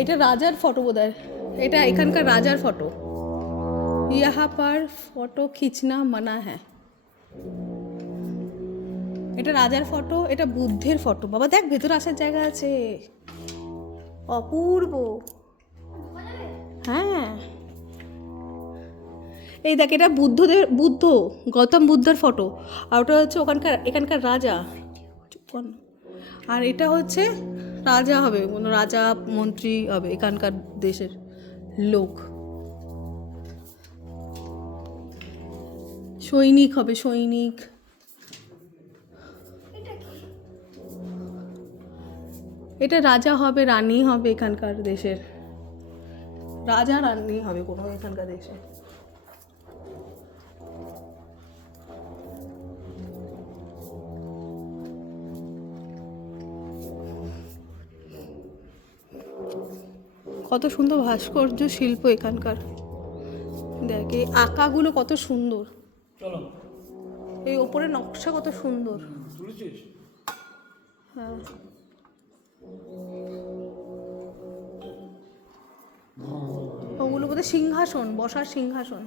এটা রাজার ফটো বোধহয়, এটা এখানকার রাজার ফটো। ইহা পার ফটো খিচনা মানা হ্যাঁ। এটা রাজার ফটো, এটা বুদ্ধের ফটো। বাবা দেখ ভেতরে আসার জায়গা আছে, অপূর্ব। হ্যাঁ এই দেখ, এটা বুদ্ধ গৌতম বুদ্ধের ফটো, আর ওটা হচ্ছে এখানকার রাজা। চুপ কর না। আর এটা হচ্ছে রাজা হবে, কোনো রাজা মন্ত্রী হবে এখানকার দেশের লোক, সৈনিক হবে, সৈনিক। এটা রাজা হবে, রানী হবে এখানকার দেশের, রাজা রানী হবে কোনো এখানকার দেশে। কত সুন্দর ভাস্কর্য শিল্প এখানকার, দেখ এই আঁকাগুলো কত সুন্দর, এই ওপরে নকশা কত সুন্দর। হ্যাঁ ওগুলো বোধহয় সিংহাসন, বসার সিংহাসন।